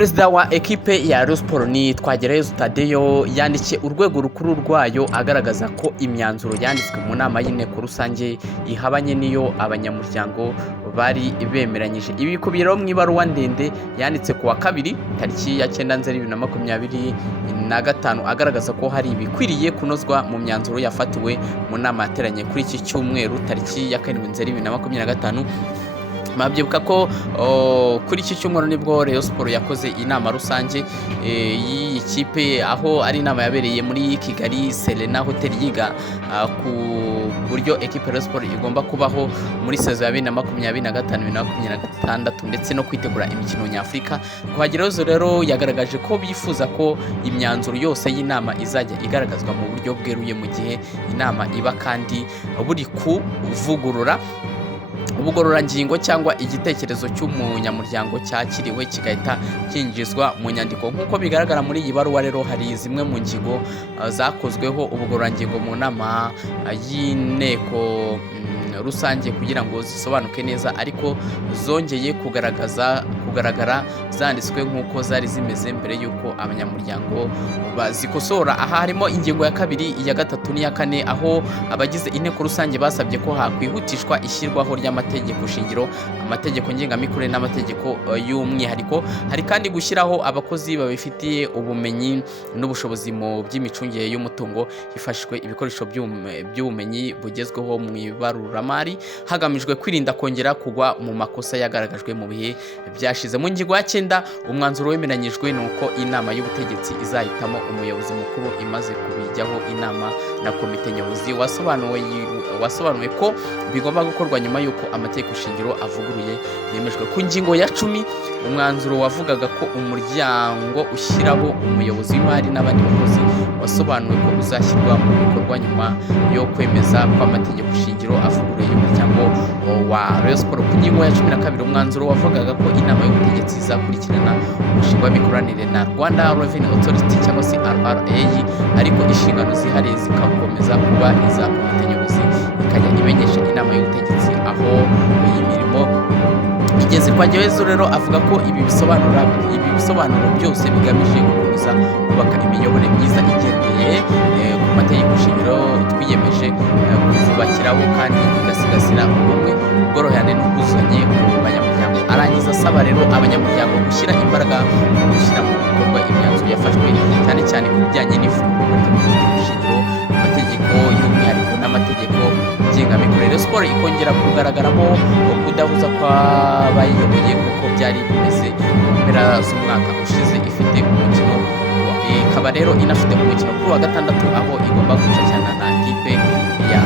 perezida wa ekipe ya Rayon Sports ni Twagirayezu Tadeyo yandikiye urwego rukuru rwayo agaragaza ko imyanzuro yanditswe mu nama y'inteko rusange ihabanye n'iyo abanyamuryango bari bemeranyije. Ibi bikubiyemo mu ibaruwa ndende yanditse ku wa kabiri tariki ya 9 Nzeri 2025 agaragaza ko hari ibikwiriye kunozwa mu myanzuro yafatiwe mu nama yateranye kuri iki cyumweru tariki ya 7 Nzeri 2025. Mabyibuka ko kuri iki cyumweru nibwo Rayon Sports yakoze inama rusange y'iyi kipe, aho ari inama yabereye muri Kigali Serena Hotel yiga ku buryo ekipe Rayon Sports igomba kubaho muri saison ya 2025-2026 ndetse no kwitegura imikino nyafurika. Twagirayezu rero yagaragaje ko bifuza ko imyanzuro yose y'inama izajya igaragazwa mu buryo bweruye mu gihe inama iba, kandi buri kuvugurura ubugororangingo cyangwa igitekerezo cy'umunyamuryango cyakiriwe kigahita cyinjizwa mu nyandiko. Nk'uko bigaragara muri iyi baruwa rero, hari zimwe mu ngingo zakozweho ubugororangingo mu nama y'inteko rusange kugira ngo zisobanuke neza, ariko zongeye kugaragara zanditswe nk'uko zari zimeze mbere y'uko abanyamuryango bazikosora. Aha harimo ingingo ya 2, iya 3 n'iya 4, aho abagize inteko rusange basabye ko hakwihutishwa ishyirwaho ry'amategeko shingiro, amategeko ngengamikorere n'amategeko y'umwihariko. Hari kandi gushyiraho abakozi babifitiye ubumenyi n'ubushobozi mu by'imicungire y'umutungo hifashishijwe ibikoresho by'ubumenyi bugezweho mu ibaruramari, hagamijwe kwirinda kongera kugwa mu makosa yagaragajwe mu bihe byashize. Mu ngingo ya 9, umwanzuro wemeranyijwe ni uko inama y'ubutegetsi izahitamo umuyobozi mukuru imaze kubijyaho inama na komite nyobozi. Wasobanuye ko bigomba gukorwa nyuma y'uko amategeko shingiro avuguruye yemejwe. Ku ngingo ya 10, umwanzuro wavugaga ko umuryango ushyiraho umuyobozi w'imari n'abandi bakozi wasobanuwe ko uzashyirwa mu bikorwa nyuma yo kwemeza kw'amategeko shingiro avuguruye y'umuryango wa Rayon Sports. Ku ngingo ya 12, umwanzuro wavugaga ko inama y'ubutegetsi izakurikirana umushinga w'imikoranire na Rwanda Revenue Authority cyangwa se RRA, ariko inshingano zihariye zikakomeza kuba iza komite nyobozi ikajya imenyesha inama y'ubutegetsi aho iyi mirimo igeze. Twagirayezu rero avuga ko ibi bisobanuro byose bigamije gukomeza kubaka imiyoborere myiza igendeye ku mategeko shingiro twiyemeje kuzubakiraho, kandi igasigasira ubumwe, ubworoherane n'ubwuzuzanye mu banyamuryango. Arangiza asaba rero abanyamuryango gushyira imbaraga mu gushyira mu bikorwa imyanzuro yafashwe, cyane cyane ku bijyanye n'ivugururwa ry'amategeko shingiro, amategeko y'umwihariko n'amategeko ngengamikorere. Rayon Sports ikongera kugaragaramo kudahuza kw'abayiyoboye nk'uko byari bimeze mu mpera z'umwaka ushize. Ifite umukino, ikaba rero inafite umukino kuri wa 6 aho igomba gucakirana na kipe ya